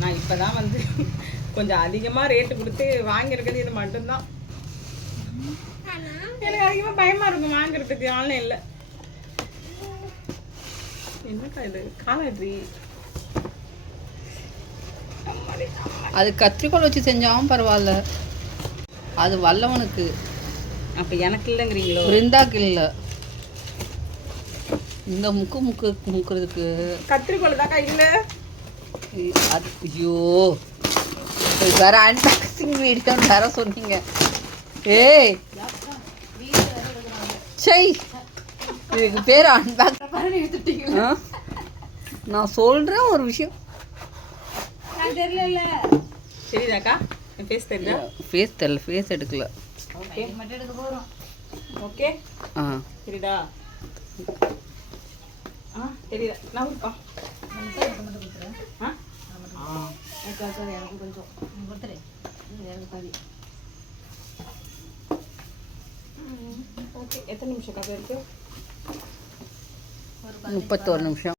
நான் இப்போ தான் வந்து கொஞ்சம் அதிகமாக ரேட்டு கொடுத்து வாங்கியிருக்கிறது இது மட்டும்தான். எனக்கு அதிகமாக பயமாக இருக்கும் வாங்குறதுக்கு ஆன்லைனில். என்னக்கா இது காலாட்ரி? அது கத்திரிக்கோள் வச்சு செஞ்சாலும் பரவாயில்ல, அது வல்லவனுக்கு. அப்போ எனக்கு இல்லைங்கிறீங்களோ? பிருந்தாக்கு இல்லை, இந்த முக்கிறதுக்கு கத்திரிக்கோள் தாக்கா இல்லை. அது ஐயோ, வேற அன்பாக்சிங் வீடியோ வேற சொன்னீங்க. ஏய் சரி, இதுக்கு பேர் அன்பாக்சிங். நான் சொல்கிறேன் ஒரு விஷயம். தெரியல. சரிதாக்கா, என் ஃபேஸ் தெரியல. ஃபேஸ் தெரியல, ஃபேஸ் எடுக்கல. ஓகே மட்டும் எடுக்க போகிறோம். ஓகே சரிடா. தெரியல. நான் இருக்கா எனக்கு கொஞ்சம் கொடுத்துறேன். ஓகே, எத்தனை நிமிஷம் கதை இருக்கு? 31 நிமிஷம்.